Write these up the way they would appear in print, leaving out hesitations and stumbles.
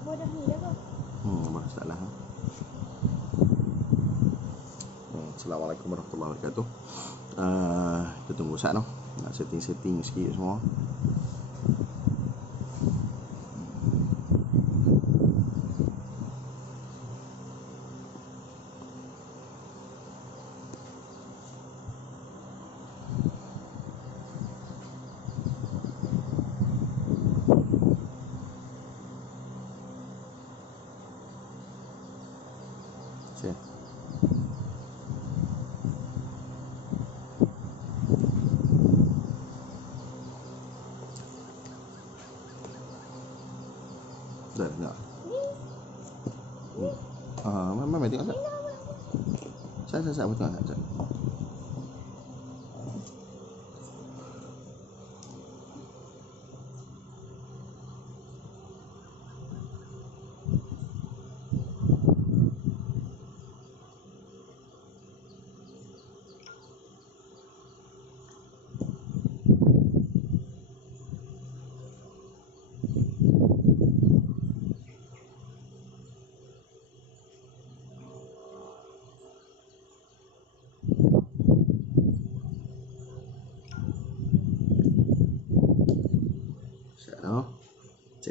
Apa dah ni dah kau? Masalah. Assalamualaikum warahmatullahi wabarakatuh. Kita tunggu saat noh. Nak setting sikit semua. Dah dengar. Mai tengok tak? Saya betul tak?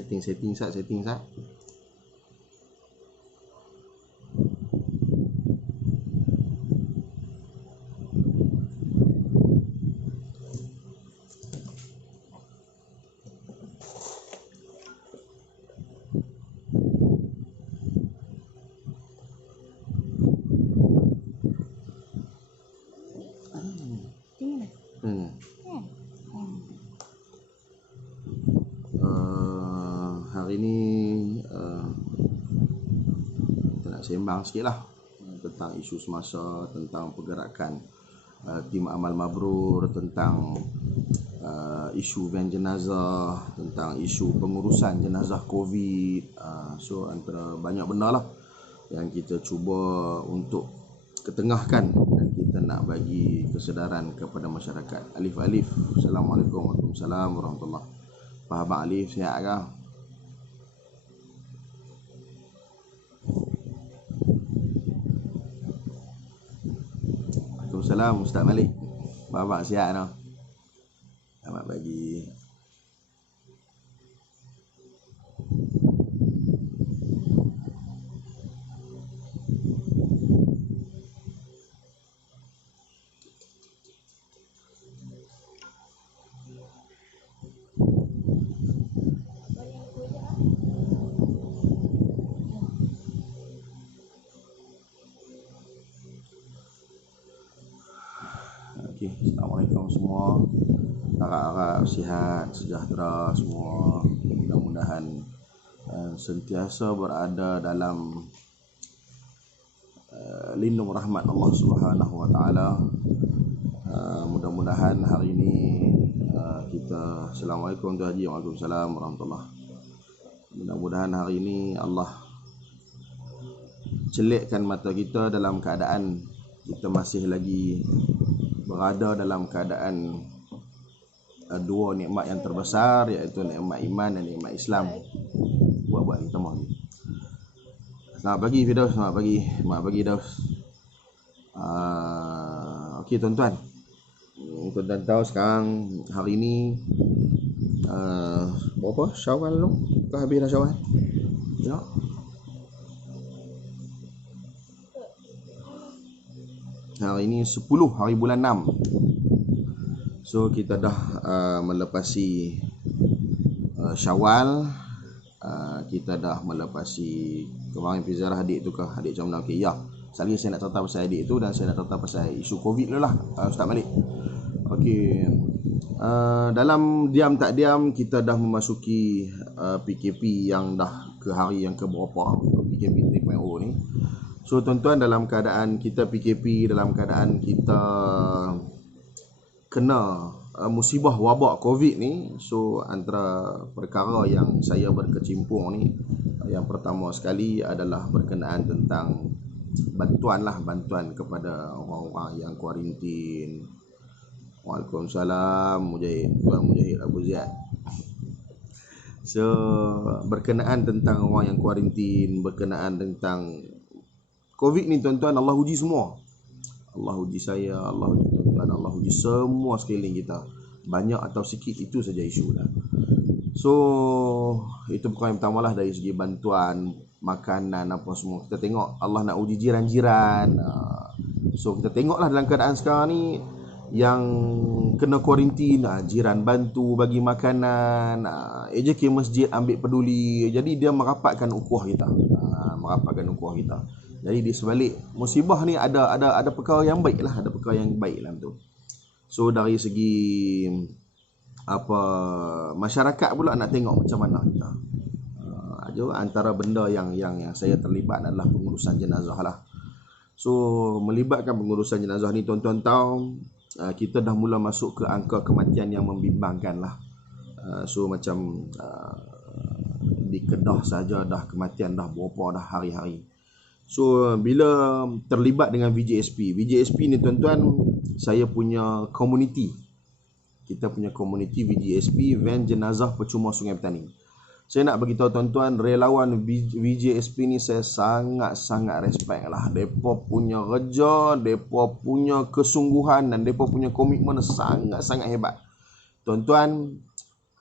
Setting sat. Hari ni kita nak sembang sikit lah tentang isu semasa, tentang pergerakan tim amal mabrur, tentang isu van jenazah, tentang isu pengurusan jenazah COVID. So antara banyak benda lah yang kita cuba untuk ketengahkan dan kita nak bagi kesedaran kepada masyarakat. Alif. Assalamualaikum warahmatullahi wabarakatuh. Pak Abang Alif, sihat ke? Waalaikumsalam Ustaz Malik. Pak Abang sihat ke? Selamat pagi. Assalamualaikum semua. Harap-harap sihat, sejahtera semua. Mudah-mudahan sentiasa berada dalam lindung rahmat Allah Subhanahu wa taala. Mudah-mudahan hari ini kita Assalamualaikum Tuan Haji. Waalaikumsalam warahmatullahi. Mudah-mudahan hari ini Allah celikkan mata kita dalam keadaan kita masih lagi berada dalam keadaan dua nikmat yang terbesar, iaitu nikmat iman dan nikmat Islam. Buat kita mahu. Selamat pagi Firdaus, selamat pagi Daus. Okey tuan-tuan. Tuan-tuan tahu sekarang hari ini berapa Syawal tu? Kau habis dah Syawal? Ya. Hari ini 10 hari bulan 6. So kita dah melepasi Syawal. Kita dah melepasi kemarin Pizarah adik tu ke? Adik macam mana? Okey, ya. Sekali saya nak cerita pasal adik tu dan saya nak cerita pasal isu COVID dulu lah, Ustaz Malik. Okey. Dalam diam tak diam kita dah memasuki PKP yang dah ke hari yang keberapa untuk PKP 3.0 ni. So tuan-tuan, dalam keadaan kita PKP, dalam keadaan kita kena musibah wabak COVID ni, so antara perkara yang saya berkecimpung ni, yang pertama sekali adalah berkenaan tentang bantuan kepada orang-orang yang kuarantin. Waalaikumsalam Tuan Mujahid Abu Ziyad. So berkenaan tentang orang yang kuarantin, berkenaan tentang COVID ni tuan-tuan, Allah uji semua. Allah uji saya, Allah uji tuan-tuan, Allah uji semua sekeliling kita. Banyak atau sikit itu saja isu dah. So itu perkara yang pertama lah dari segi bantuan, makanan apa semua. Kita tengok Allah nak uji jiran-jiran. So kita tengoklah dalam keadaan sekarang ni yang kena kuarantin, jiran bantu bagi makanan, AJK masjid ambil peduli. Jadi dia merapatkan ukhuwah kita. Merapatkan ukhuwah kita. Jadi di sebalik musibah ni ada perkara yang baik lah, ada perkara yang baik lah tu. So dari segi masyarakat pula nak tengok macam mana kita. Antara benda yang saya terlibat adalah pengurusan jenazah lah. So melibatkan pengurusan jenazah ni, tuan-tuan tahu kita dah mula masuk ke angka kematian yang membimbangkan lah. So macam di Kedah saja dah kematian dah berapa dah hari-hari. So bila terlibat dengan VJSP ni tuan-tuan, saya punya komuniti. Kita punya komuniti VJSP, Van Jenazah Percuma Sungai Petani. Saya nak beritahu tuan-tuan, relawan VJSP ni saya sangat-sangat respect lah. Mereka punya kerja, mereka punya kesungguhan dan mereka punya komitmen sangat-sangat hebat. Tuan-tuan,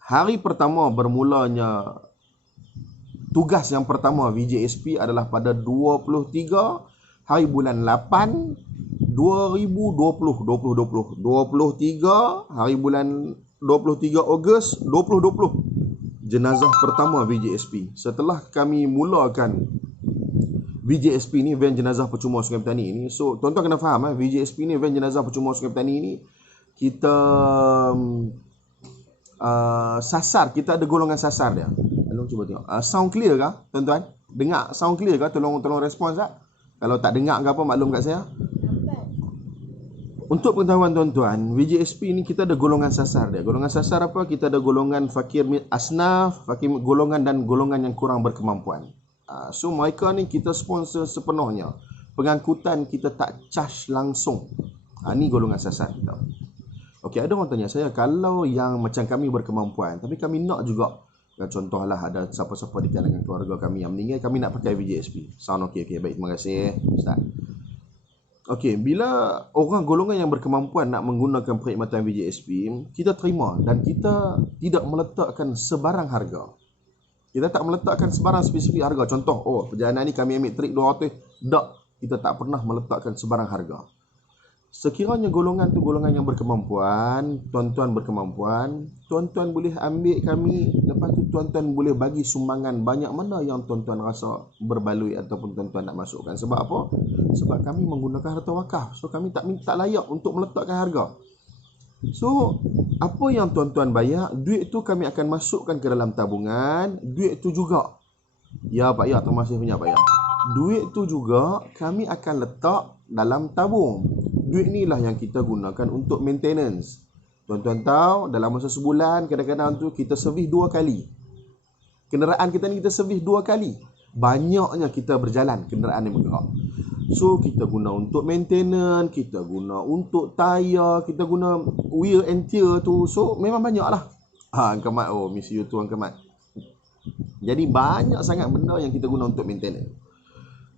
hari pertama bermulanya tugas yang pertama VJSP adalah pada 23 hari bulan 8 2020. 23 hari bulan 23 Ogos 2020. Jenazah pertama VJSP. Setelah kami mulakan VJSP ni, Van Jenazah Percuma Sungai Petani ni. So tuan-tuan kena faham, VJSP ni, Van Jenazah Percuma Sungai Petani ni, kita sasar, kita ada golongan sasar dia. Tolong cuba tengok. Sound clear ke tuan-tuan? Dengar sound clear ke? Tolong respons tak? Kalau tak dengar ke apa, maklum kat saya. Untuk pengetahuan tuan-tuan, VJSP ni kita ada golongan sasar dia. Golongan sasar apa? Kita ada golongan fakir asnaf, fakir golongan dan golongan yang kurang berkemampuan. So mereka ni kita sponsor sepenuhnya. Pengangkutan kita tak charge langsung. Ni golongan sasar kita. Okey, ada orang tanya saya, kalau yang macam kami berkemampuan, tapi kami nak juga, contohlah ada siapa-siapa di kalangan keluarga kami yang meninggal, kami nak pakai VJSP. Sound okey, baik, terima kasih Ustaz. Okey, bila orang golongan yang berkemampuan nak menggunakan perkhidmatan VJSP, kita terima dan kita tidak meletakkan sebarang harga. Kita tak meletakkan sebarang spesifik harga. Contoh, perjalanan ni kami ambil trip 200. Tak, kita tak pernah meletakkan sebarang harga. Sekiranya golongan tu golongan yang berkemampuan, tuan-tuan berkemampuan, tuan-tuan boleh ambil kami, lepas tu tuan-tuan boleh bagi sumbangan banyak mana yang tuan-tuan rasa berbaloi ataupun tuan-tuan nak masukkan. Sebab apa? Sebab kami menggunakan harta wakaf. So kami tak layak untuk meletakkan harga. So apa yang tuan-tuan bayar, duit tu kami akan masukkan ke dalam tabungan. Duit tu juga, ya Pak Ya, terima kasih banyak Pak Ya. Duit tu juga kami akan letak dalam tabung. Duit ni lah yang kita gunakan untuk maintenance. Tuan-tuan tahu, dalam masa sebulan, kadang-kadang tu kita servis 2 kali. Kenderaan kita ni kita servis 2 kali. Banyaknya kita berjalan, kenderaan yang bergerak. So, kita guna untuk maintenance, kita guna untuk tayar, kita guna wear and tear tu. So, memang banyak lah. Angka Mat, miss you tu Angka Mat. Jadi, banyak sangat benda yang kita guna untuk maintenance.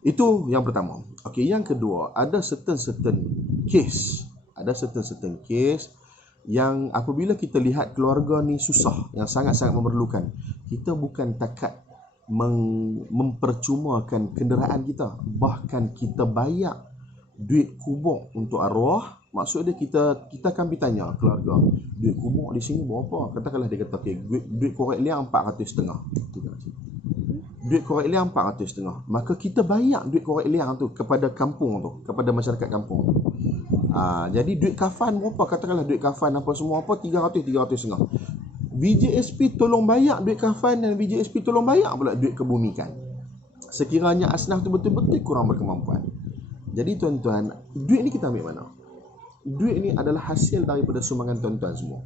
Itu yang pertama. Okey, yang kedua, ada certain case. Ada certain case yang apabila kita lihat keluarga ni susah, yang sangat-sangat memerlukan, kita bukan takat mempercumakan kenderaan kita, bahkan kita bayar duit kubur untuk arwah. Maksud dia kita akan bertanya keluarga, duit kubur di sini berapa? Katakanlah dia kata, okey, duit korek liang 450. Duit korek liang 450. Maka kita bayar duit korek liang tu kepada kampung tu, kepada masyarakat kampung tu. Jadi duit kafan berapa? Katakanlah duit kafan apa semua apa 300 VJSP tolong bayar duit kafan dan VJSP tolong bayar pula duit kebumikan. Sekiranya asnaf tu betul-betul kurang berkemampuan. Jadi tuan-tuan, duit ni kita ambil mana? Duit ni adalah hasil daripada sumbangan tuan-tuan semua.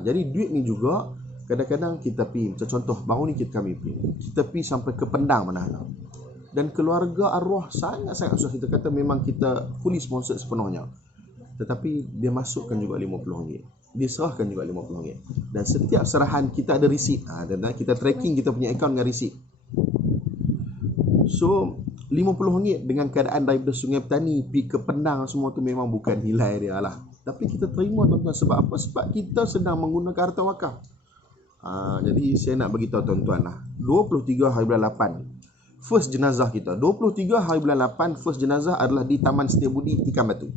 Jadi duit ni juga kadang-kadang kita pergi, macam contoh baru ni kami pergi, kita pergi sampai ke Pendang mana. Dan keluarga arwah sangat-sangat susah. Kita kata memang kita fully sponsored sepenuhnya. Tetapi dia masukkan juga RM50. diserahkan juga RM50. Dan setiap serahan kita ada resit. Dan kita tracking kita punya akaun dengan resit. So RM50 dengan keadaan daripada Sungai Petani pergi ke Penang semua tu memang bukan nilai dia lah. Tapi kita terima tuan-tuan. Sebab apa? Sebab kita sedang menggunakan harta wakaf. Jadi saya nak bagi tahu tuan-tuan lah, 23 hari bulan 8 first jenazah kita. 23 hari bulan 8 first jenazah adalah di Taman Setiabudi Tikam Batu.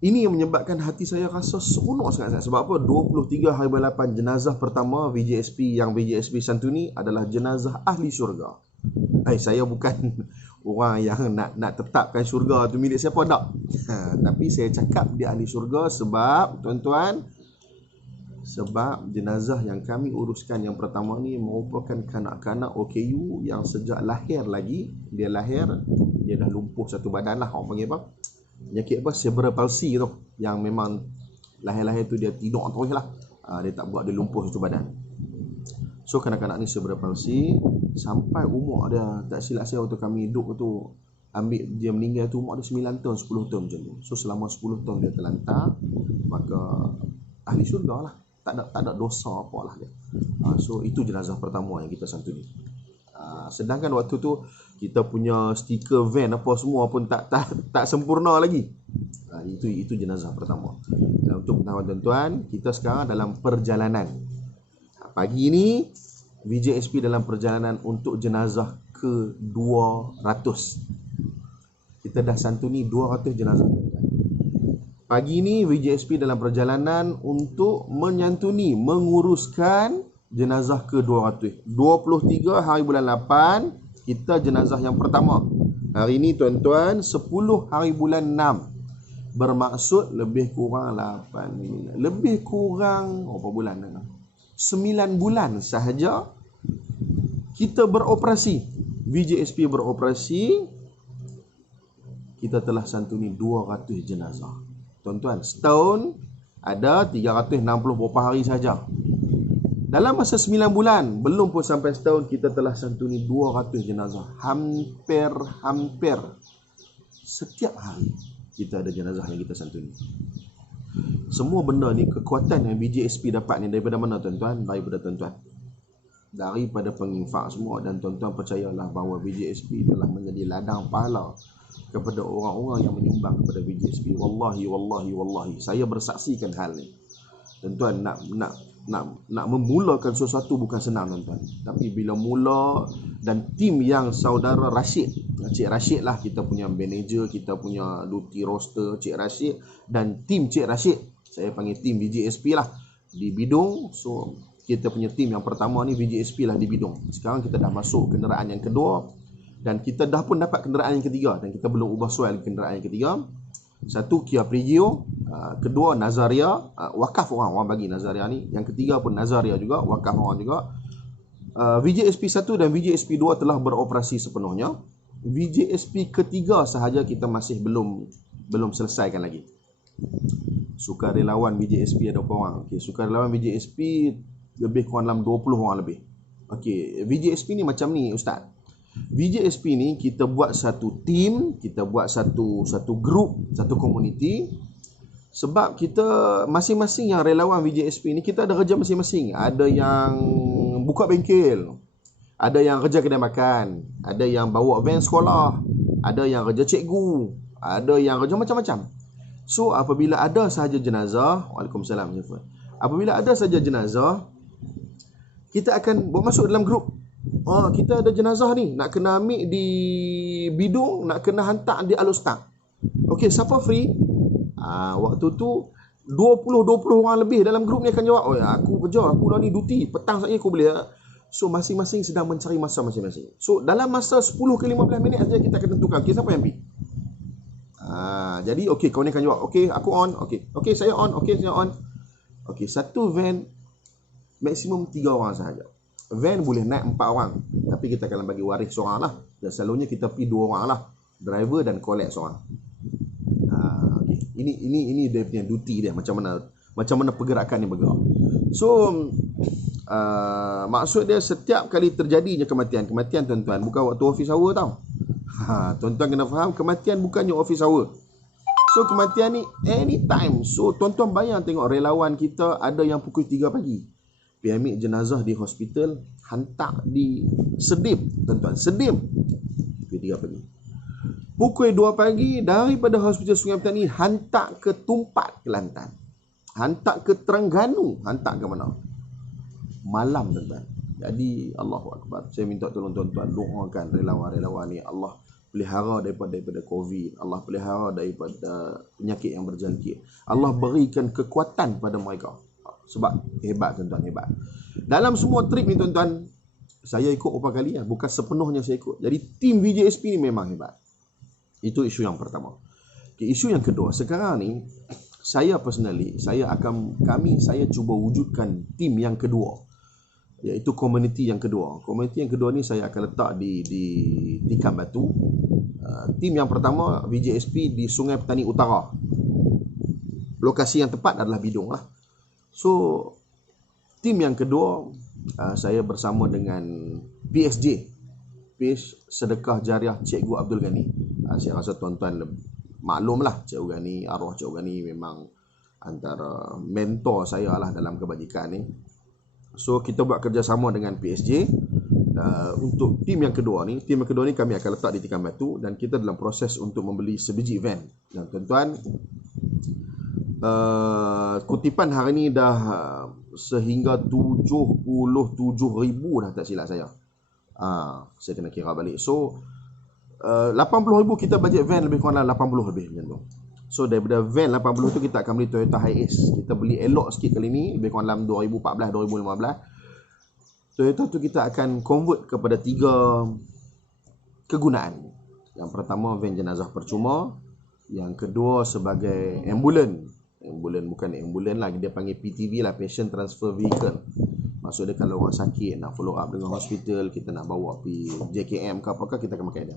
Ini yang menyebabkan hati saya rasa seronok sangat. Sebab apa? 23 hari bulan 8 jenazah pertama VJSP yang VJSP santuni adalah jenazah ahli syurga. Saya bukan orang yang nak tetapkan syurga tu milik siapa, tak. Tapi saya cakap dia ahli syurga sebab tuan-tuan, sebab jenazah yang kami uruskan yang pertama ni merupakan kanak-kanak OKU yang sejak lahir lagi, dia dah lumpuh satu badan lah. Orang panggil apa? Penyakit apa? Cerebral palsy tu. Yang memang lahir-lahir tu dia tidur terus lah. Dia tak buat, dia lumpuh satu badan. So kanak-kanak ni cerebral palsy sampai umur dia, tak silap saya waktu kami hidup tu, ambil dia meninggal tu umur dia 9 tahun, 10 tahun macam tu. So selama 10 tahun dia terlantar, maka ahli syurga lah. Tak ada dosa apalah dia. So itu jenazah pertama yang kita santuni. Sedangkan waktu tu kita punya stiker van apa semua pun tak sempurna lagi. Itu jenazah pertama. Dan untuk pengetahuan tuan-tuan, kita sekarang dalam perjalanan. Pagi ni VJSP dalam perjalanan untuk jenazah ke 200. Kita dah santuni 200 jenazah. Pagi ni VJSP dalam perjalanan untuk menyantuni, menguruskan jenazah ke-200. 23 hari bulan 8, kita jenazah yang pertama. Hari ni tuan-tuan, 10 hari bulan 6. Bermaksud lebih kurang 8 bulan. Lebih kurang berapa bulan dah? 9 bulan sahaja kita beroperasi. VJSP beroperasi, kita telah santuni 200 jenazah. Tuan-tuan, setahun ada 360 berapa hari saja. Dalam masa 9 bulan, belum pun sampai setahun, kita telah santuni 200 jenazah. Hampir setiap hari kita ada jenazah yang kita santuni. Semua benda ni, kekuatan yang BJSP dapat ni daripada mana tuan-tuan? Daripada tuan-tuan, daripada penginfak semua. Dan tuan-tuan percayalah bahawa BJSP telah menjadi ladang pahala kepada orang-orang yang menyumbang kepada BJSP. Wallahi, saya bersaksikan hal ni. Tuan-tuan, nak memulakan sesuatu bukan senang tuan-tuan. Tapi bila mula, dan tim yang saudara Rashid, Cik Rashid lah, kita punya manager, kita punya duty roster Cik Rashid, dan tim Cik Rashid, saya panggil tim BJSP lah, di Bidung. So kita punya tim yang pertama ni BJSP lah di Bidung. Sekarang kita dah masuk kenderaan yang kedua, dan kita dah pun dapat kenderaan yang ketiga, dan kita belum ubah soal kenderaan yang ketiga. Satu Kia Prigio, kedua Nazaria, wakaf orang bagi Nazaria ni. Yang ketiga pun Nazaria juga, wakaf orang juga. VJSP 1 dan VJSP 2 telah beroperasi sepenuhnya. VJSP ketiga sahaja kita masih belum selesaikan lagi. Sukarelawan VJSP ada berapa orang? Okey, sukarelawan VJSP lebih kurang dalam 20 orang lebih. Okey, VJSP ni macam ni Ustaz. VJSP ni kita buat satu team, kita buat satu grup, satu komuniti. Sebab kita masing-masing yang relawan VJSP ni, kita ada kerja masing-masing. Ada yang buka bengkel, ada yang kerja kedai makan, ada yang bawa van sekolah, ada yang kerja cikgu, ada yang kerja macam-macam. So apabila ada sahaja jenazah, Waalaikumsalam, apabila ada sahaja jenazah, kita akan masuk dalam grup. Kita ada jenazah ni, nak kena ambil di Bidung, nak kena hantar di Al-Ustaz. Okey, siapa free? Waktu tu 20 orang lebih dalam grup ni akan jawab, aku kerja, aku dah ni duty, petang saja aku boleh. So masing-masing sedang mencari masa masing-masing. So dalam masa 10 ke 15 minit saja kita akan tentukan, siapa yang pergi. Jadi okey, kau ni akan jawab, okey aku on, okey saya on, saya on. Okey, satu van maksimum 3 orang sahaja. Van boleh naik 4 orang, tapi kita akan bagi waris seorang lah. Dan selalunya kita pergi 2 orang lah, driver dan collect seorang. Okay. Ini dia punya duty dia, macam mana pergerakan ni bergerak. So maksud dia setiap kali terjadinya kematian tuan-tuan bukan waktu office hour tau. Tuan-tuan kena faham, kematian bukannya office hour. So kematian ni anytime. So tuan-tuan bayang tengok relawan kita ada yang pukul 3 pagi. Pergi ambil jenazah di hospital, hantar di Sedim, tuan-tuan. Sedim. Pukul 3 pagi. Pukul 2 pagi daripada hospital Sungai Petani hantar ke Tumpat, Kelantan. Hantar ke Terengganu, hantar ke mana? Malam, tuan-tuan. Jadi Allahu Akbar. Saya minta tolong tuan-tuan doakan relawan-relawan ni, Allah pelihara daripada COVID, Allah pelihara daripada penyakit yang berjangkit, Allah berikan kekuatan pada mereka. Sebab hebat tuan-tuan, hebat. Dalam semua trip ni tuan-tuan, saya ikut beberapa kali, bukan sepenuhnya saya ikut. Jadi tim VJSP ni memang hebat. Itu isu yang pertama. Isu yang kedua, sekarang ni saya personally, saya cuba wujudkan tim yang kedua, iaitu komuniti yang kedua. Komuniti yang kedua ni saya akan letak di Tikam Batu. Tim yang pertama VJSP di Sungai Petani Utara. Lokasi yang tepat adalah Bidung lah. So tim yang kedua, saya bersama dengan PSJ, Page Sedekah Jariah Cikgu Abdul Ghani. Saya rasa tuan-tuan maklum lah, Cikgu Ghani, arwah Cikgu Ghani memang antara mentor saya lah dalam kebajikan ni. So kita buat kerjasama dengan PSJ untuk tim yang kedua ni. Tim yang kedua ni kami akan letak di Tikam Batu dan kita dalam proses untuk membeli sebiji van. Dan tuan-tuan, kutipan hari ni dah sehingga 77,000 dah, tak silap saya. Saya kena kira balik. So 80,000 kita bajet van, lebih kurang 80 lebih macam tu. So daripada van 80 tu kita akan beli Toyota Hiace. Kita beli elok sikit kali ni, lebih kurang dalam 2014 2015. Toyota tu kita akan convert kepada 3 kegunaan. Yang pertama van jenazah percuma, yang kedua sebagai ambulan. Ambulan bukan ambulan lah, dia panggil PTV lah, Patient Transfer Vehicle. Maksud dia kalau orang sakit nak follow up dengan hospital, kita nak bawa pergi JKM ke apakah, kita akan pakai dia.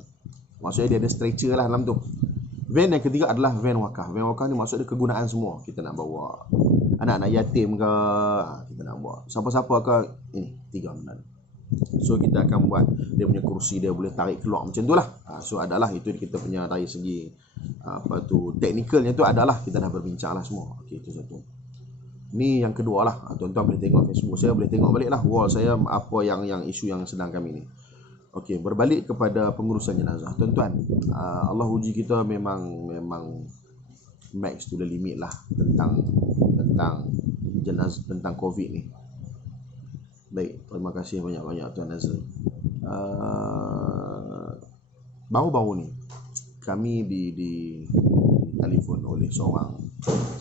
Maksudnya dia ada stretcher lah dalam tu. Van yang ketiga adalah van wakaf. Van wakaf ni maksud dia kegunaan semua. Kita nak bawa anak-anak yatim ke, kita nak bawa siapa-siapa ke, ini 3 benda. So kita akan buat dia punya kerusi, dia boleh tarik keluar macam tu lah. So adalah itu kita punya dari segi teknikalnya tu adalah kita dah berbincang lah semua. Okey, itu satu. Ni yang kedua lah. Tuan-tuan boleh tengok Facebook saya, boleh tengok balik lah wall saya apa yang isu yang sedang kami ni. Okey, berbalik kepada pengurusan jenazah. Tuan-tuan, Allah uji kita memang max to the limit lah tentang jenazah, tentang COVID ni. Baik, terima kasih banyak-banyak Tuan Nazri. Baru-baru ni kami di telefon oleh seorang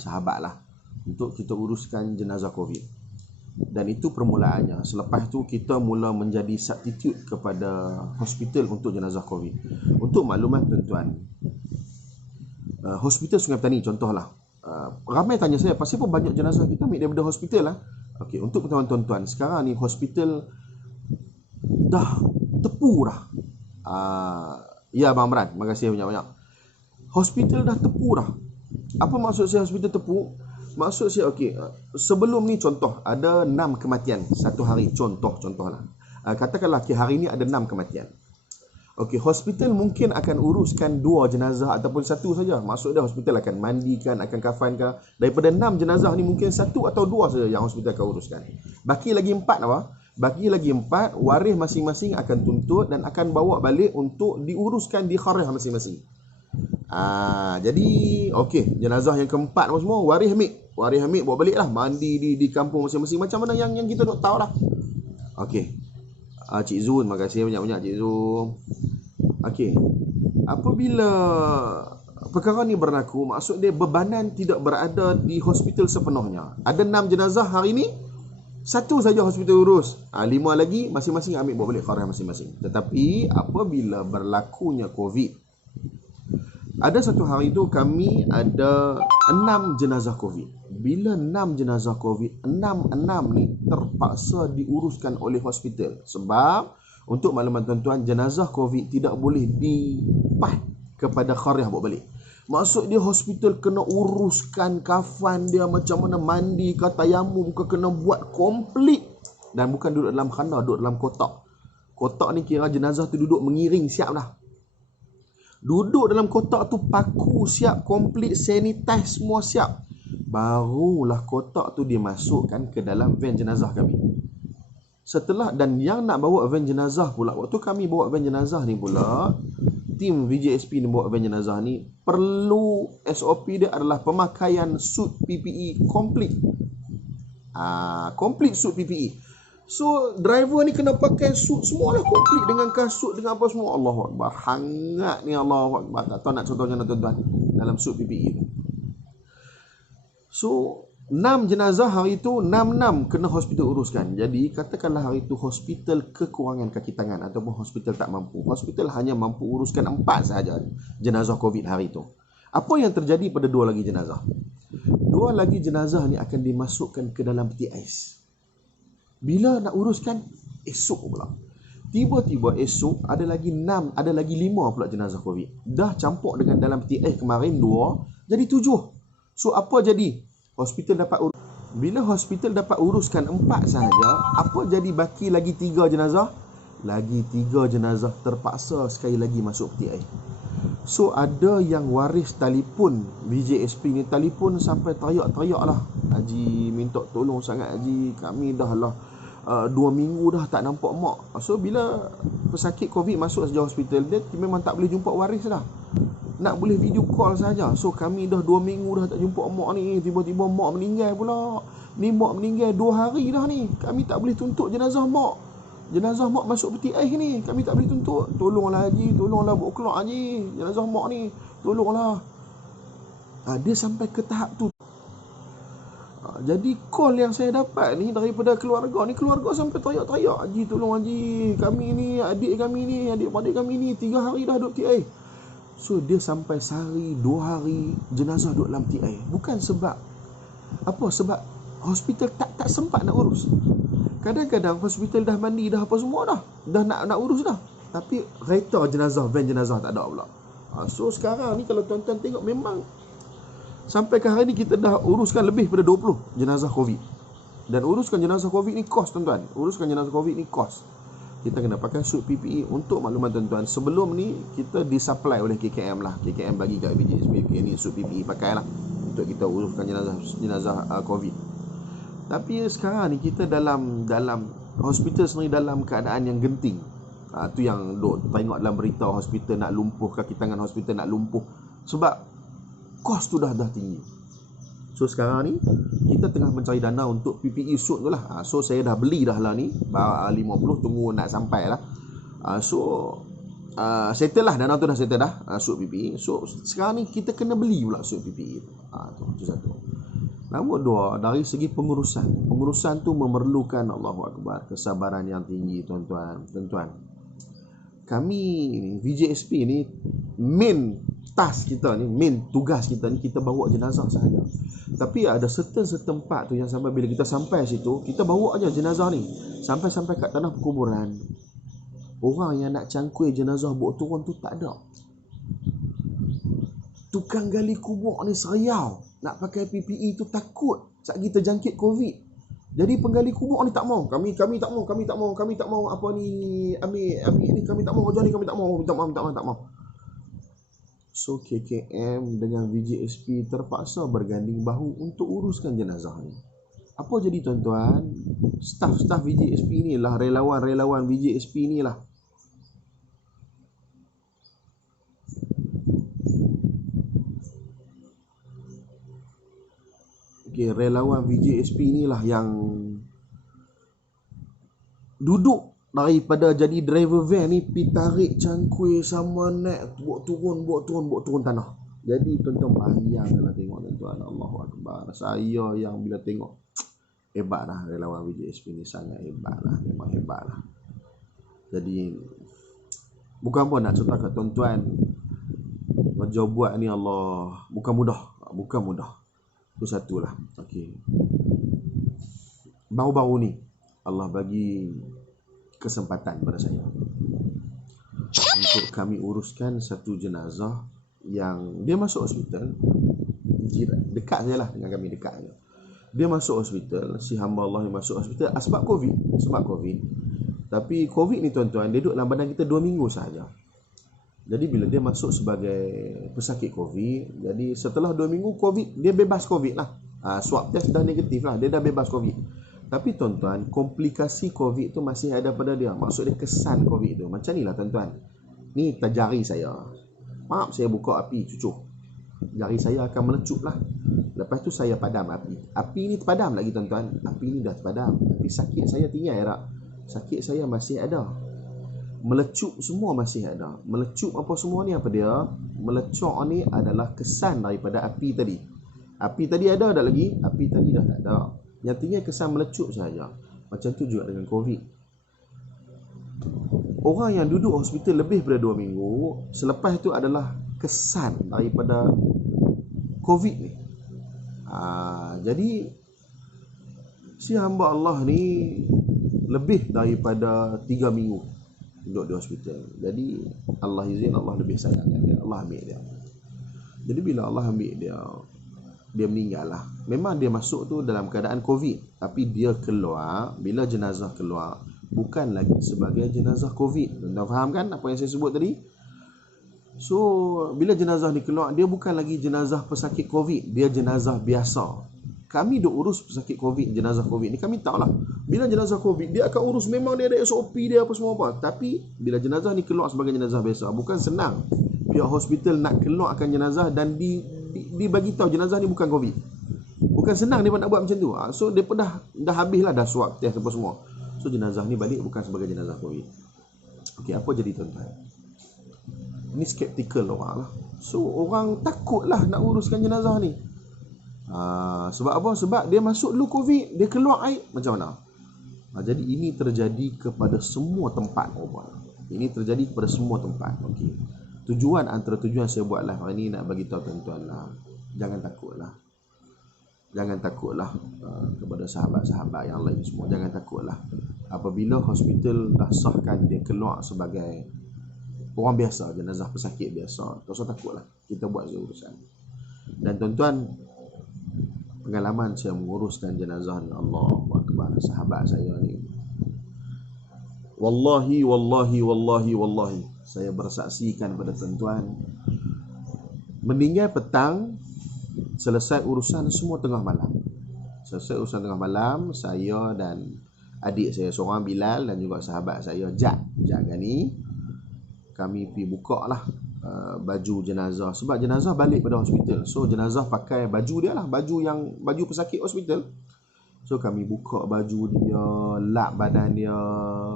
sahabat lah untuk kita uruskan jenazah COVID. Dan itu permulaannya. Selepas tu kita mula menjadi substitute kepada hospital untuk jenazah COVID. Untuk maklumat tuan-tuan, hospital Sungai Petani contohlah, ramai tanya saya, pasal apa banyak jenazah kita ambil daripada hospital lah. Okey, untuk tuan-tuan, sekarang ni hospital dah tepu dah. Ya Abang Amran, terima kasih banyak-banyak. Hospital dah tepu dah. Apa maksud saya hospital tepu? Maksud saya, okey, sebelum ni contoh ada 6 kematian satu hari, contohlah. Katakanlah hari ni ada 6 kematian. Okey, hospital mungkin akan uruskan 2 jenazah ataupun 1 saja. Maksud dia hospital akan mandikan, akan kafankan. Daripada 6 jenazah ni mungkin 1 atau 2 saja yang hospital akan uruskan. Baki lagi 4 apa? Baki lagi 4, waris masing-masing akan tuntut dan akan bawa balik untuk diuruskan di kharah masing-masing. Jadi okey, jenazah yang keempat apa semua waris ambil bawa balik lah, mandi di kampung masing-masing macam mana yang kita dok tahu lah. Okey, Cik Zul, terima kasih banyak-banyak Cik Zul. Okey, apabila perkara ni berlaku, maksud dia bebanan tidak berada di hospital sepenuhnya. Ada 6 jenazah hari ni, 1 saja hospital urus, 5 lagi masing-masing ambil bawa balik kharah masing-masing. Tetapi apabila berlakunya COVID, ada satu hari tu kami ada 6 jenazah COVID. Bila 6 jenazah COVID, 6 ni terpaksa diuruskan oleh hospital. Sebab untuk makluman tuan-tuan, jenazah COVID tidak boleh dipat kepada kharah bawa balik. Maksud dia hospital kena uruskan kafan dia, macam mana mandi ke tayamum ke, kena buat komplit. Dan bukan duduk dalam khanda, duduk dalam kotak. Kotak ni kira jenazah tu duduk mengiring siap dah. Duduk dalam kotak tu paku siap, komplit, sanitize semua siap. Barulah kotak tu dimasukkan ke dalam van jenazah kami. Setelah, dan yang nak bawa van jenazah pula, waktu kami bawa van jenazah ni pula, tim VJSP ni bawa van jenazah ni, perlu SOP dia adalah pemakaian suit PPE komplit. Komplit suit PPE. So driver ni kena pakai suit semua lah, komplit dengan kasut, dengan apa semua. Allahu Akbar, hangat ni, Allahu Akbar. Tak tahu nak contohnya tuan-tuan dalam suit PPE tu. So 6 jenazah hari tu, 6 kena hospital uruskan. Jadi katakanlah hari tu hospital kekurangan kaki tangan ataupun hospital tak mampu. Hospital hanya mampu uruskan 4 sahaja jenazah COVID hari tu. Apa yang terjadi pada 2 lagi jenazah? 2 lagi jenazah ni akan dimasukkan ke dalam peti ais. Bila nak uruskan? Esok pula. Tiba-tiba esok ada lagi 6, ada lagi 5 pula jenazah COVID. Dah campur dengan dalam peti ais kemarin 2, jadi 7. So apa jadi? Hospital dapat bila hospital dapat uruskan 4 sahaja, apa jadi baki lagi 3 jenazah? Lagi 3 jenazah terpaksa sekali lagi masuk peti air. So ada yang waris telefon VJSP ni, telefon sampai teriak-teriak lah, Haji minta tolong sangat Haji, kami dah lah 2 minggu dah tak nampak mak. So bila pesakit COVID masuk saja hospital, dia memang tak boleh jumpa waris dah, nak boleh video call saja. So kami dah 2 minggu dah tak jumpa mak ni, tiba-tiba mak meninggal pula. Ni mak meninggal 2 hari dah ni, kami tak boleh tuntut jenazah mak. Jenazah mak masuk peti ais ni, kami tak boleh tuntut. Tolonglah Haji, tolonglah bawa keluar Haji, jenazah mak ni, tolonglah. Dia sampai ke tahap tu. Jadi call yang saya dapat ni daripada keluarga ni, keluarga sampai teriak-teriak, Haji tolong Haji, kami ni, adik-adik kami ni 3 hari dah duduk peti ais. So dia sampai sehari 2 hari jenazah duduk dalam peti air. Bukan sebab apa, sebab hospital tak sempat nak urus. Kadang-kadang hospital dah mandi dah apa semua dah nak urus dah, tapi kereta jenazah, van jenazah tak ada pula. So sekarang ni kalau tuan-tuan tengok, memang sampai ke hari ni kita dah uruskan lebih pada 20 jenazah COVID. Dan uruskan jenazah COVID ni kos tuan-tuan. Uruskan jenazah COVID ni kos. Kita kena pakai suit PPE. Untuk makluman tuan-tuan, sebelum ni kita disupply oleh KKM lah. KKM bagi kat VJSP ni suit PPE, pakailah untuk kita uruskan jenazah COVID. Tapi sekarang ni kita dalam hospital sendiri dalam keadaan yang genting. Tu yang duk tengok dalam berita, hospital nak lumpuh, kaki tangan hospital nak lumpuh sebab kos tu dah tinggi. So sekarang ni kita tengah mencari dana untuk PPE suit tu lah. So saya dah beli dah lah ni 50, tunggu nak sampai lah. Settle lah, dana tu dah settle dah, suit PPE. So sekarang ni kita kena beli pula suit PPE tu satu. Nombor 2, dari segi pengurusan tu memerlukan, Allahu Akbar, kesabaran yang tinggi tuan-tuan. Kami VJSP ni main task kita ni, main tugas kita ni, kita bawa jenazah sahaja. Tapi ada certain tempat tu yang sampai bila kita sampai situ, kita bawa aja jenazah ni sampai kat tanah perkuburan. Orang yang nak cangkui jenazah bawa turun tu tak ada. Tukang gali kubur ni seriau nak pakai PPE tu, takut saat kita jangkit COVID. Jadi penggali kubur ni tak mau. Kami tak mau apa ni, ambil ni, kami tak mau kerja ni, kami tak mau. So KKM dengan VJSP terpaksa berganding bahu untuk uruskan jenazah ni. Apa jadi tuan-tuan? Staff VJSP ni lah, relawan VJSP ni lah, relawan VJSP inilah yang duduk daripada jadi driver van ni, pi tarik cangkui sama naik, buat turun tanah. Jadi tuan-tuan bayangkanlah, tengok tuan-tuan, Allahu Akbar. Saya yang bila tengok, hebat lah relawan VJSP ni, sangat hebat lah, memang hebat lah. Jadi bukan apa nak cerita kat tuan-tuan, kerja buat ni Allah, bukan mudah. Itu satulah. Okey. Baru-baru ni Allah bagi kesempatan pada saya untuk kami uruskan satu jenazah yang dia masuk hospital, dekat je lah dengan kami, dekat je. Dia masuk hospital, si hamba Allah yang masuk hospital sebab COVID. Tapi COVID ni tuan-tuan, dia duduk dalam badan kita 2 minggu sahaja. Jadi bila dia masuk sebagai pesakit COVID, jadi setelah 2 minggu COVID, dia bebas COVID lah. Swab test dah negatif lah, dia dah bebas COVID. Tapi tuan-tuan, komplikasi COVID tu masih ada pada dia. Maksud dia kesan COVID tu. Macam ni lah tuan-tuan. Ni jari saya. Maaf, saya buka api cucuk. Jari saya akan melecup lah. Lepas tu saya padam api. Api ni terpadam lagi tuan-tuan. Api ni dah terpadam. Tapi sakit saya tinggal tak? Sakit saya masih ada. Melecup semua masih ada. Melecup apa semua ni apa dia? Melecok ni adalah kesan daripada api tadi. Api tadi ada tak lagi? Api tadi dah tak ada. Yang tinggal kesan melecup saja. Macam tu juga dengan COVID. Orang yang duduk hospital lebih daripada 2 minggu, selepas itu adalah kesan daripada COVID ni. Jadi si hamba Allah ni lebih daripada 3 minggu duduk di hospital. Jadi Allah izin, Allah lebih sayangkan dia. Allah ambil dia. Jadi bila Allah ambil dia, dia meninggal lah. Memang dia masuk tu dalam keadaan COVID, tapi dia keluar, bila jenazah keluar, bukan lagi sebagai jenazah COVID. Anda faham kan apa yang saya sebut tadi? So, bila jenazah ni keluar, dia bukan lagi jenazah pesakit COVID, dia jenazah biasa. Kami duk urus pesakit COVID, jenazah COVID ni, kami tahulah. Bila jenazah COVID, dia akan urus, memang dia ada SOP dia apa semua apa. Tapi, bila jenazah ni keluar sebagai jenazah biasa, bukan senang. Pihak hospital nak keluarkan jenazah dan dibagi tahu jenazah ni bukan COVID. Bukan senang dia nak buat macam tu. So, dia pun dah habis lah, dah swab test apa semua. So, jenazah ni balik bukan sebagai jenazah COVID. Okey, apa jadi tuan-tuan? Ini skeptikal orang lah. So, orang takut lah nak uruskan jenazah ni. Sebab apa? Sebab dia masuk dulu COVID, dia keluar air, macam mana? Jadi ini terjadi kepada semua tempat orang. Ini terjadi kepada semua tempat. Okey. Antara tujuan saya buat live hari ni nak bagi tahu tuan-tuan lah, jangan takutlah. Jangan takutlah kepada sahabat-sahabat yang lain semua. Jangan takutlah. Apabila hospital dah sahkan dia keluar sebagai orang biasa, jenazah pesakit biasa, tak usah takutlah. Kita buat urusan. Dan tuan-tuan, pengalaman saya menguruskan jenazah ni, Allahu Akbar, sahabat saya ni, wallahi saya bersaksikan pada tuan-tuan, meninggal petang, selesai urusan semua tengah malam. Selesai urusan tengah malam, saya dan adik saya seorang, Bilal, dan juga sahabat saya Jak Gani, kami pergi buka lah baju jenazah. Sebab jenazah balik pada hospital, so jenazah pakai baju dia lah, baju pesakit hospital. So kami buka baju dia, lap badan dia,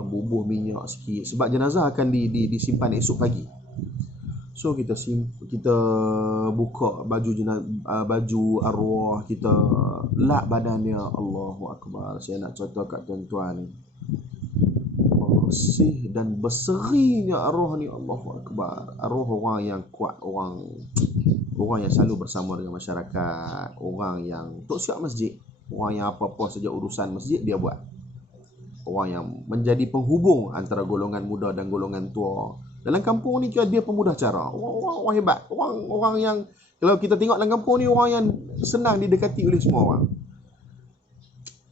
bubuh minyak sikit, sebab jenazah akan disimpan esok pagi. So kita buka baju arwah, kita lap badan dia. Allahu Akbar. Saya nak cerita kat tuan-tuan ni, bersih dan berserinya arwah ni. Allahu Akbar. Arwah orang yang kuat, orang yang selalu bersama dengan masyarakat, orang yang tok siap masjid, orang yang apa-apa saja urusan masjid dia buat, orang yang menjadi penghubung antara golongan muda dan golongan tua. Dalam kampung ni dia pemudah cara, orang hebat, orang yang kalau kita tengok dalam kampung ni, orang yang senang didekati oleh semua orang.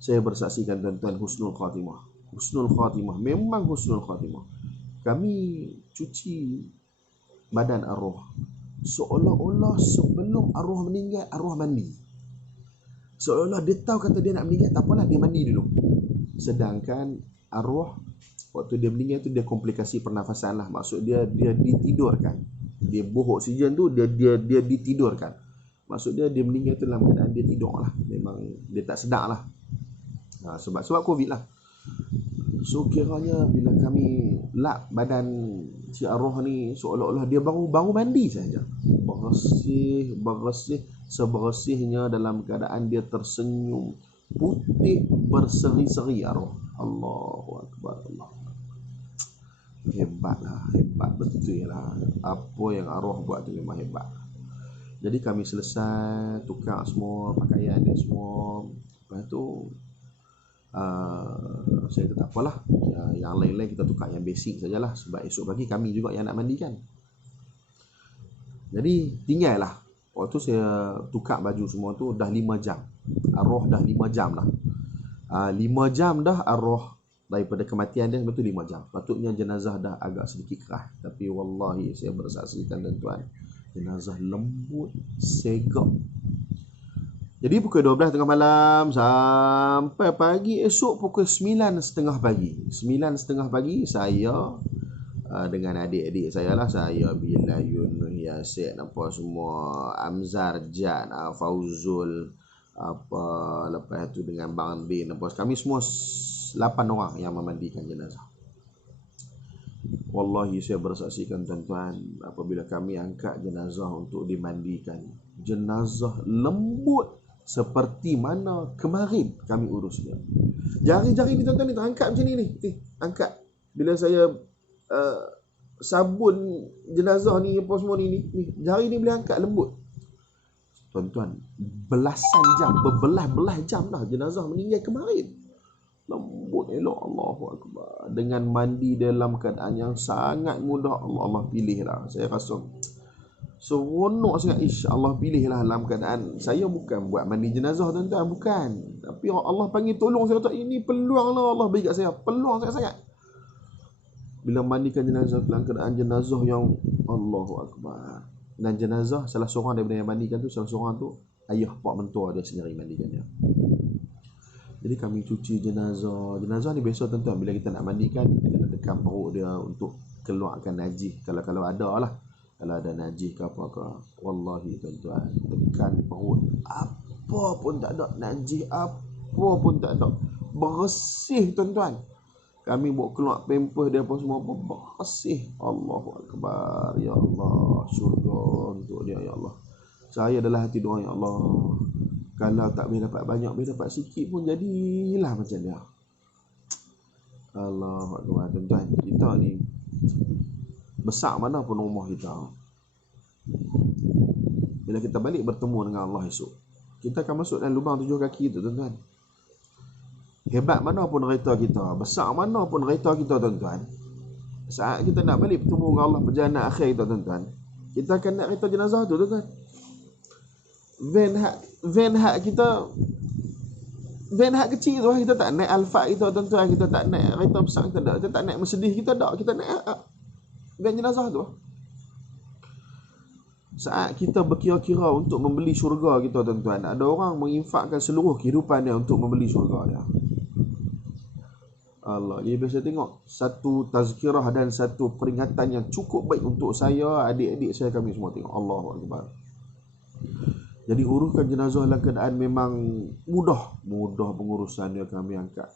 Saya bersaksikan tuan-tuan, husnul khatimah, memang husnul khatimah. Kami cuci badan arwah seolah-olah sebelum arwah meninggal, arwah mandi. Seolah-olah dia tahu kata dia nak meninggal, tak apalah, dia mandi dulu. Sedangkan arwah waktu dia meninggal tu, dia komplikasi pernafasan lah. Maksud dia ditidurkan. Dia bohok oksigen tu, dia ditidurkan. Maksud dia meninggal tu dalam keadaan dia tidur lah. Memang dia tak sedar lah. Sebab COVID lah. So kiranya bila kami lap badan si arwah ni, seolah-olah dia baru mandi saja. Bersih, sebersihnya, dalam keadaan dia tersenyum, putih berseri-seri arwah. Allahu Akbar, Allah. Hebat betul lah. Apa yang arwah buat tu memang hebat. Jadi kami selesai tukar semua pakaian dia semua. Lepas tu saya kata apalah, yang lain-lain kita tukar yang basic sajalah, sebab esok pagi kami juga yang nak mandikan. Jadi tinggal lah. Waktu saya tukar baju semua tu dah 5 jam. Arwah dah 5 jam lah. 5 jam dah arwah daripada kematian dia betul 5 jam. Patutnya jenazah dah agak sedikit keras, tapi wallahi saya bersaksikan tuan-tuan, jenazah lembut, segak. Jadi pukul 12 tengah malam sampai pagi, esok pukul 9.30 pagi. 9.30 pagi saya dengan adik-adik saya lah, saya, Bilayun, Yasin, apa semua, Amzar, Jan, Fauzul, apa lepas tu dengan Bang Din, apa, kami semua 8 orang yang memandikan jenazah. Wallahi saya bersaksikan tuan-tuan, apabila kami angkat jenazah untuk dimandikan, jenazah lembut seperti mana kemarin kami urusnya. Jari-jari ni tuan-tuan ni terangkat macam ni. Angkat. Bila saya sabun jenazah ni apa semua ni, jari ni boleh angkat lembut. Tuan-tuan, belasan jam, berbelah-belah jam dah jenazah meninggal kemarin. Lembut elok, Allahu Akbar. Dengan mandi dalam keadaan yang sangat mudah, Allah pilih lah. Saya rasa seronok sangat. Allah pilih lah dalam keadaan. Saya bukan buat mandi jenazah tuan-tuan, bukan. Tapi Allah panggil tolong saya, kata ini peluang lah Allah bagi kat saya. Peluang sangat-sangat. Bila mandikan jenazah dalam keadaan jenazah yang Allahu Akbar. Dan jenazah, salah seorang daripada yang mandikan tu, salah seorang tu ayah pak mentua dia sendiri mandikan dia. Jadi kami cuci jenazah. Jenazah ni biasa tuan-tuan, bila kita nak mandikan, kita kena tekan perut dia untuk keluarkan najis. Kalau ada lah. Kalau ada najis ke apa ke. Wallahi tuan-tuan, tekan perut. Apa pun tak ada. Najis apa pun tak ada. Bersih tuan-tuan. Kami buat keluar pampers dia apa semua pun bersih. Allahu Akbar. Ya Allah. Syurga untuk dia ya Allah. Saya adalah hati doa ya Allah. Kalau tak boleh dapat banyak, boleh dapat sikit pun jadilah macam dia. Allahu Akbar tuan-tuan. Kita ni besar mana pun rumah kita, bila kita balik bertemu dengan Allah esok, kita akan masuk dalam lubang 7 kaki tu tuan-tuan. Hebat mana pun kereta kita, besar mana pun kereta kita tuan-tuan, saat kita nak balik bertemu dengan Allah perjalanan akhir kita tuan-tuan, kita akan naik kereta jenazah tu tuan-tuan. Van hak kecil tu, kita tak naik Alphard kita tuan-tuan, kita tak naik kereta besar kita tak naik Mercedes kita kita naik van jenazah tu. Saat kita berkira-kira untuk membeli syurga kita tuan-tuan, ada orang menginfakkan seluruh kehidupan dia untuk membeli syurga dia. Allah, jadi biasa tengok satu tazkirah dan satu peringatan yang cukup baik untuk saya, adik-adik saya, kami semua tengok. Allahu Akbar. Jadi uruskan jenazah dalam keadaan memang mudah pengurusan dia kami angkat.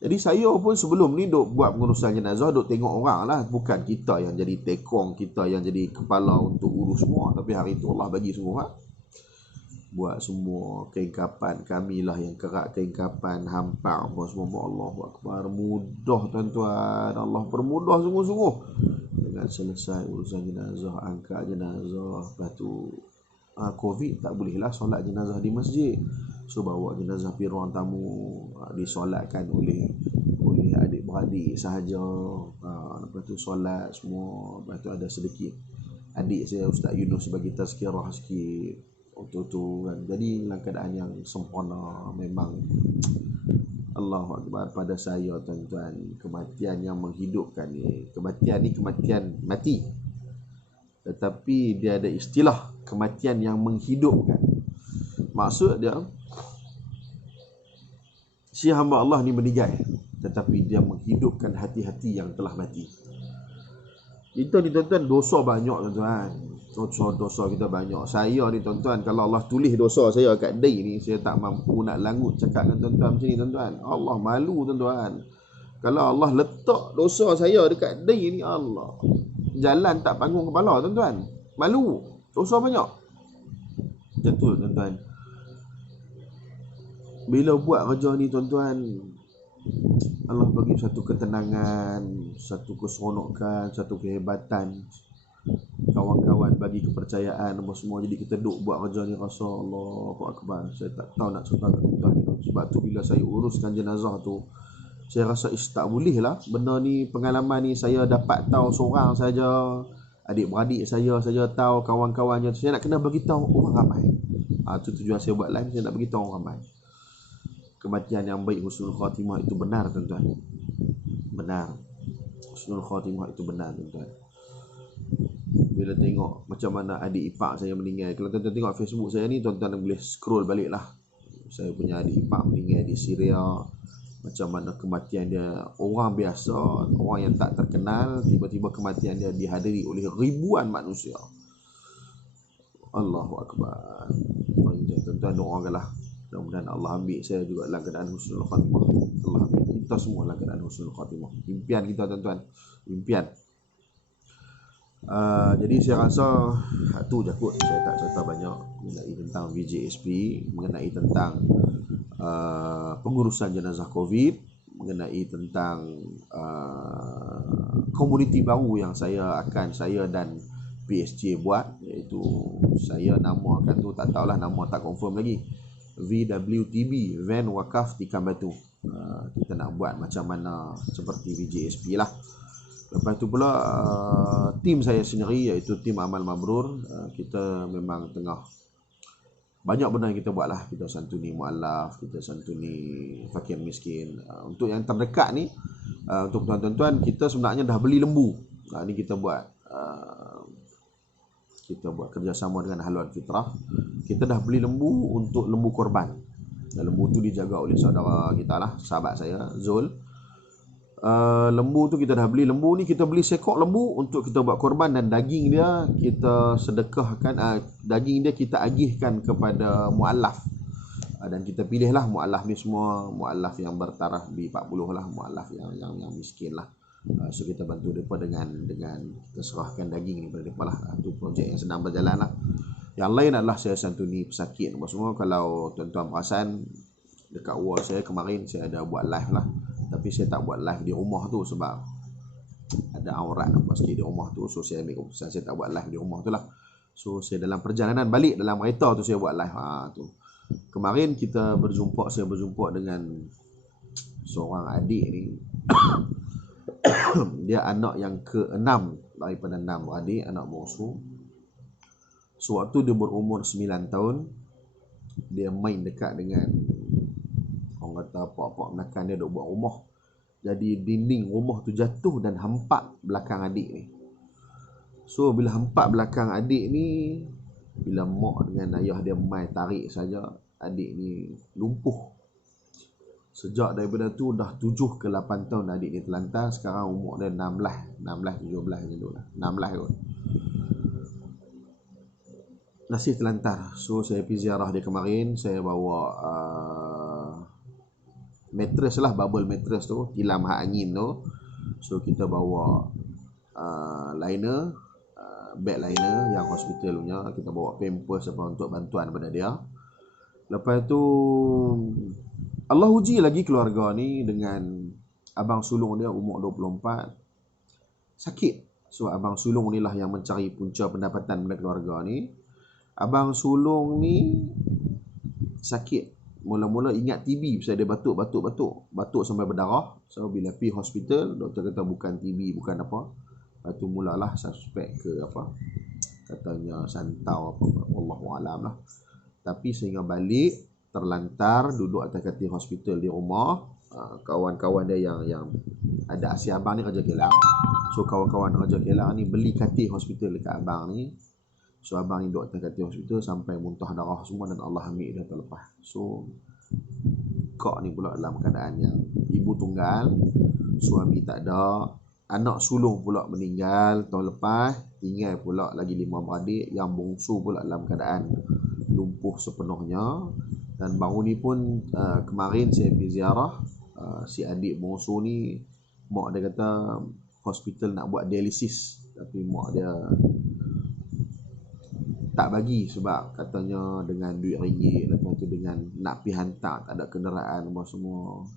Jadi saya pun sebelum ni duk buat pengurusan jenazah, duk tengok orang lah. Bukan kita yang jadi tekong, kita yang jadi kepala untuk urus semua. Tapi hari tu Allah bagi semua. Buat semua kain kapan, kamilah yang kerak kain kapan, hampar apa semua. Allahu Akbar. Mudah tuan-tuan. Allah permudah sungguh-sungguh. Dengan selesai urusan jenazah, angkat jenazah. Lepas tu Covid tak bolehlah solat jenazah di masjid. So bawa jenazah pergi ruang tamu, disolatkan oleh adik-beradik sahaja. Lepas tu solat semua. Lepas tu ada sedikit adik saya Ustaz Yunus bagi tazkirah sikit untuk tu kan. Jadi dalam keadaan yang sempurna. Memang Allahu Akbar. Pada saya tuan-tuan, kematian yang menghidupkan ni, kematian mati, tetapi dia ada istilah kematian yang menghidupkan. Maksud dia, si hamba Allah ni meninggal, tetapi dia menghidupkan hati-hati yang telah mati. Kita ni tuan-tuan dosa banyak tuan-tuan. Dosa kita banyak. Saya ni tuan-tuan, kalau Allah tulis dosa saya kat day ni, saya tak mampu nak langut cakap dengan tuan-tuan macam ni tuan-tuan. Allah malu tuan-tuan. Kalau Allah letak dosa saya dekat day ni, Allah, jalan tak panggung kepala tuan-tuan. Malu. Dosa banyak. Macam tu tuan-tuan. Bila buat kerja ni tuan-tuan, Allah bagi satu ketenangan, satu keseronokan, satu kehebatan. Kawan-kawan bagi kepercayaan apa semua. Jadi kita duk buat kerja ni rasa Allahu Akbar. Saya tak tahu nak cerita kat tuan-tuan. Sebab tu bila saya uruskan jenazah tu, saya rasa tak boleh lah. Benda ni, pengalaman ni saya dapat tahu seorang saja. Adik-beradik saya tahu, kawan-kawannya. Saya nak kena beritahu orang ramai. Itu tujuan saya buat live, saya nak beritahu orang ramai. Kematian yang baik, husnul khatimah itu benar tuan-tuan. benar. Husnul khatimah itu benar tuan-tuan. Bila tengok macam mana adik ipar saya meninggal, kalau tuan-tuan tengok Facebook saya ni, tuan-tuan boleh scroll balik lah. Saya punya adik ipar meninggal di Syria, macam mana kematian dia, orang biasa, orang yang tak terkenal, tiba-tiba kematian dia dihadiri oleh ribuan manusia. Allahu Akbar. Tuan-tuan doakanlah, mudah-mudahan Allah ambil saya juga dalam keadaan husnul khatimah. Allah ambil kita semua dalam keadaan husnul khatimah. Impian kita tuan-tuan, impian. Jadi saya rasa tu je kot, saya tak cerita banyak mengenai tentang VJSP, mengenai tentang pengurusan jenazah COVID, mengenai tentang komuniti baru yang saya dan PSJ buat, iaitu saya namakan tu, tak tahulah, nama tak confirm lagi, VWTB, Van Wakaf Tikam Batu. Kita nak buat macam mana seperti VJSP lah. Lepas tu pula tim saya sendiri, iaitu tim Amal Mabrur, kita memang tengah banyak benda yang kita buat lah. Kita santuni mu'alaf, kita santuni fakir miskin. Untuk yang terdekat ni, untuk tuan-tuan, kita sebenarnya dah beli lembu. Ni kita buat kerjasama dengan Haluan Fitrah. Kita dah beli lembu untuk lembu korban. Lembu tu dijaga oleh saudara kita lah, sahabat saya Zul. Lembu tu kita dah beli. Lembu ni kita beli sekok lembu untuk kita buat korban, dan daging dia kita sedekahkan, daging dia kita agihkan kepada mu'alaf. Dan kita pilihlah mu'alaf ni semua mu'alaf yang bertaraf B40 lah, mu'alaf yang miskin lah. So kita bantu mereka dengan kita serahkan daging ni pada mereka lah. Itu projek yang sedang berjalan lah. Yang lain adalah saya santuni pesakit semua. Kalau tuan-tuan perasan, dekat wall saya kemarin saya ada buat live lah, tapi saya tak buat live di rumah tu sebab ada aurat apa sikit di rumah tu. So saya ambil keputusan saya tak buat live di rumah tu lah. So saya dalam perjalanan balik dalam kereta tu saya buat live. Tu kemarin saya berjumpa dengan seorang adik ni. Dia anak yang ke-6 daripada 6 adik, anak bongsu. So waktu dia berumur 9 tahun, dia main dekat dengan, orang kata pak-pak menakan dia duk buat rumah. Jadi dinding rumah tu jatuh dan hempak belakang adik ni. So bila hempak belakang adik ni, bila mak dengan ayah dia main tarik saja, adik ni lumpuh. Sejak daripada tu dah 7 ke 8 tahun adik ni terlantar. Sekarang umur dia 16, 17 macam tu lah. 16 kot. Masih terlantar. So saya pergi ziarah dia kemarin. Saya bawa mattress lah, bubble mattress tu, tilam hak angin tu. So kita bawa liner, bed liner yang hospital punya. Kita bawa pampers apa untuk bantuan pada dia. Lepas tu Allah uji lagi keluarga ni dengan abang sulung dia umur 24 sakit. So abang sulung ni lah yang mencari punca pendapatan pada keluarga ni. Abang sulung ni sakit. Mula-mula ingat TB, pasal dia batuk sampai berdarah. So bila pergi hospital, doktor kata bukan TB, bukan apa. Lepas tu mulalah suspek ke apa, katanya santau apa, wallahualam lah. Tapi sehingga balik terlantar, duduk atas katil hospital di rumah. Kawan-kawan dia yang ada asyik abang ni kerja kilang. So kawan-kawan kerja kilang ni beli katil hospital dekat abang ni. So abang ni duduk atas katil hospital sampai muntah darah semua, dan Allah ambil dia terlepas. So kak ni pula dalam keadaan yang ibu tunggal, suami tak ada, anak sulung pula meninggal tahun lepas, tinggal pula lagi 5 beradik, yang bongsu pula dalam keadaan lumpuh sepenuhnya. Dan baru ni pun kemarin saya pergi ziarah si adik bongsu ni. Mak dia kata hospital nak buat dialisis, tapi mak dia tak bagi sebab katanya dengan duit ringgit, lepas tu dengan nak pergi hantar tak ada kenderaan apa semua.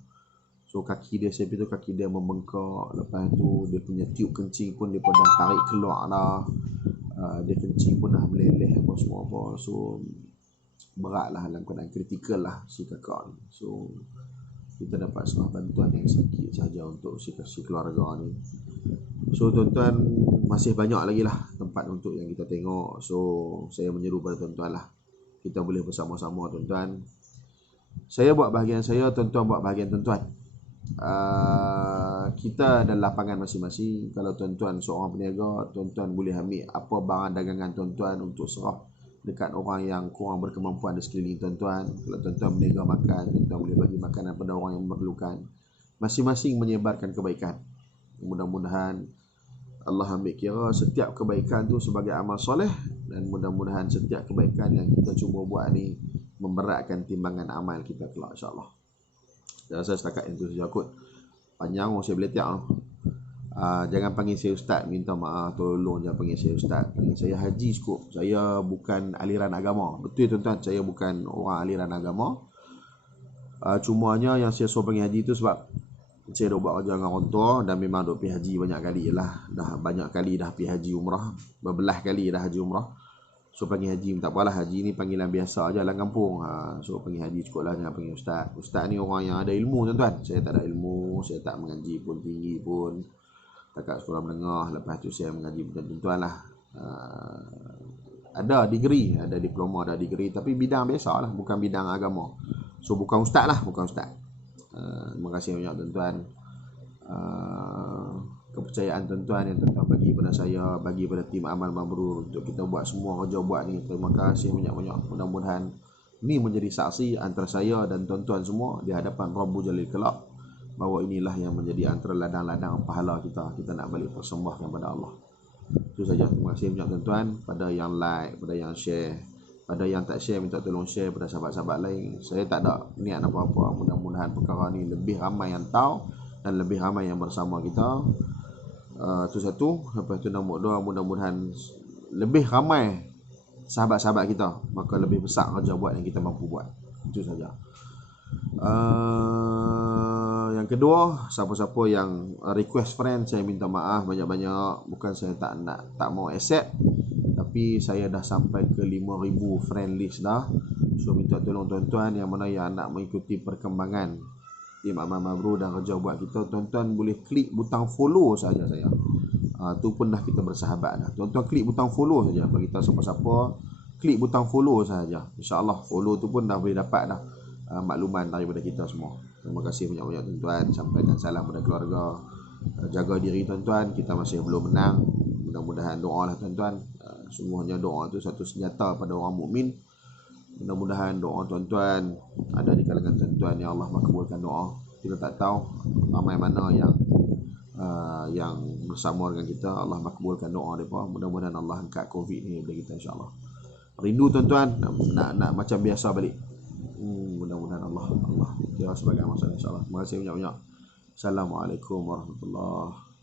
So kaki dia, saya pergi tu kaki dia membengkak. Lepas tu dia punya tiup kencing pun dia pun dah tarik keluar dah. Dia kencing pun dah meleleh apa semua apa. So berat lah, dalam keadaan kritikal lah si kakak ni. So kita dapat serah bantuan yang sikit saja untuk si keluarga ni. So tuan-tuan, masih banyak lagi lah tempat untuk yang kita tengok. So saya menyeru pada tuan-tuan lah, kita boleh bersama-sama tuan-tuan. Saya buat bahagian saya, tuan-tuan buat bahagian tuan-tuan. kita ada lapangan masing-masing. Kalau tuan-tuan seorang peniaga, tuan-tuan boleh ambil apa barang dagangan tuan-tuan untuk serah dekat orang yang kurang berkemampuan di sekeliling tuan-tuan. Kalau tuan-tuan berniaga makan, tuan-tuan boleh bagi makanan pada orang yang memerlukan. Masing-masing menyebarkan kebaikan. Mudah-mudahan Allah ambil kira setiap kebaikan tu sebagai amal soleh, dan mudah-mudahan setiap kebaikan yang kita cuba buat ni memberatkan timbangan amal kita kelak, insya-Allah. Saya rasa setakat itu saja kot. Panjang saya boleh tiap. Jangan panggil saya ustaz, minta maaf, tolong jangan panggil saya ustaz. Panggil saya Haji cukup. Saya bukan aliran agama. Betul tuan-tuan, saya bukan orang aliran agama. Cumanya yang saya suruh panggil Haji tu sebab saya dah buat kerja dengan orang tua dan memang dah pergi haji banyak kali lah. Dah banyak kali dah pergi haji umrah. Berbelah kali dah haji umrah. So panggil haji, tak apalah, haji ni panggilan biasa aja dalam kampung. So panggil haji cukup lah, jangan panggil ustaz. Ustaz ni orang yang ada ilmu tuan-tuan. Saya tak ada ilmu, saya tak mengaji pun tinggi pun. Takat sekolah menengah, lepas tu saya mengaji tuan-tuan lah. Ada degree, ada diploma, ada degree, tapi bidang biasa lah, bukan bidang agama. So bukan ustaz lah, bukan ustaz. Terima kasih banyak tuan-tuan. Kepercayaan tuan-tuan yang tuan-tuan bagi pada saya, bagi pada tim Amal Mabrur untuk kita buat semua kerja buat ni. Terima kasih banyak-banyak. Mudah-mudahan ini menjadi saksi antara saya dan tuan-tuan semua di hadapan Rabbul Jalil kelak, bahawa inilah yang menjadi antara ladang-ladang pahala kita nak balik persembahkan pada Allah. Itu saja. Terima kasih banyak tuan-tuan. Pada yang like, pada yang share, pada yang tak share, minta tolong share pada sahabat-sahabat lain. Saya tak ada niat apa-apa. Mudah-mudahan perkara ni lebih ramai yang tahu dan lebih ramai yang bersama kita. Itu satu. Lepas tu nombor dua, mudah-mudahan lebih ramai sahabat-sahabat kita, maka lebih besar kerja buat yang kita mampu buat. Itu saja. Yang kedua, siapa-siapa yang request friend, saya minta maaf banyak-banyak. Bukan saya tak mau accept, tapi saya dah sampai ke 5,000 friend list dah. So minta tolong tuan-tuan yang mana yang nak mengikuti perkembangan tim Amal Mabrur dan kerja buat kita, tuan-tuan boleh klik butang follow saja saya. Tu pun dah kita bersahabat dah. Tuan-tuan klik butang follow saja. Bagi tahu siapa-siapa, klik butang follow saja. InsyaAllah follow tu pun dah boleh dapat dah makluman daripada kita semua. Terima kasih banyak-banyak tuan-tuan. Sampaikan salam pada keluarga. Jaga diri tuan-tuan, kita masih belum menang. Mudah-mudahan doalah tuan-tuan. Sungguhnya doa tu satu senjata pada orang mukmin. Mudah-mudahan doa tuan-tuan ada di kalangan tuan-tuan, ya Allah makbulkan doa. Kita tak tahu ramai mana yang bersama dengan kita. Allah makbulkan doa mereka. Mudah-mudahan Allah angkat Covid ni daripada kita, insya-Allah. Rindu tuan-tuan nak macam biasa balik. Mudah-mudahan Allah kira sebagai masalah, insya-Allah. Terima kasih banyak-banyak. Assalamualaikum warahmatullahi